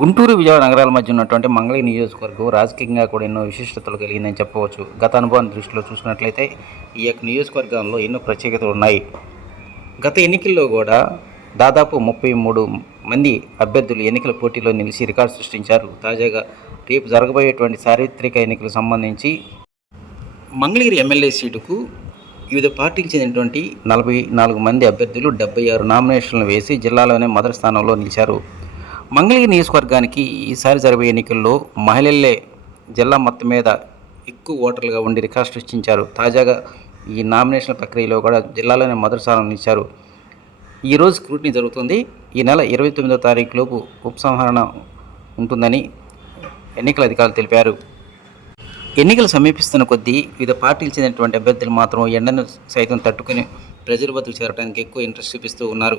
గుంటూరు విజయవాడ నగరాల మధ్య ఉన్నటువంటి మంగళి నియోజకవర్గం రాజకీయంగా కూడా ఎన్నో విశిష్టతలు కలిగిందని చెప్పవచ్చు. గత అనుభవాన్ని దృష్టిలో చూసినట్లయితే ఈ యొక్క నియోజకవర్గంలో ఎన్నో ప్రత్యేకతలు ఉన్నాయి. గత ఎన్నికల్లో కూడా దాదాపు ముప్పై మూడు మంది అభ్యర్థులు ఎన్నికల పోటీలో నిలిచి రికార్డు సృష్టించారు. తాజాగా రేపు జరగబోయేటువంటి చారిత్రక ఎన్నికలకు సంబంధించి మంగళగిరి ఎమ్మెల్యే సీటుకు వివిధ పార్టీకి చెందినటువంటి నలభై నాలుగు మంది అభ్యర్థులు డెబ్బై ఆరు నామినేషన్లు వేసి జిల్లాలోనే మొదటి స్థానంలో నిలిచారు. మంగళగిరి నియోజకవర్గానికి ఈసారి జరిగే ఎన్నికల్లో మహిళలే జిల్లా మొత్తం మీద ఎక్కువ ఓటర్లుగా ఉండి రికార్డు సృష్టించారు. తాజాగా ఈ నామినేషన్ ప్రక్రియలో కూడా జిల్లాలోనే మొదటి స్థానం నిలిచారు. ఈరోజు స్క్రూటినీ జరుగుతుంది. ఈ నెల ఇరవై తొమ్మిదో తారీఖు లోపు ఉపసంహరణ ఉంటుందని ఎన్నికల అధికారులు తెలిపారు. ఎన్నికలు సమీపిస్తున్న కొద్దీ వివిధ పార్టీలు చెందినటువంటి అభ్యర్థులు మాత్రం ఎండను సైతం తట్టుకుని ప్రజల వద్దకు చేరడానికి ఎక్కువ ఇంట్రెస్ట్ చూపిస్తూ ఉన్నారు.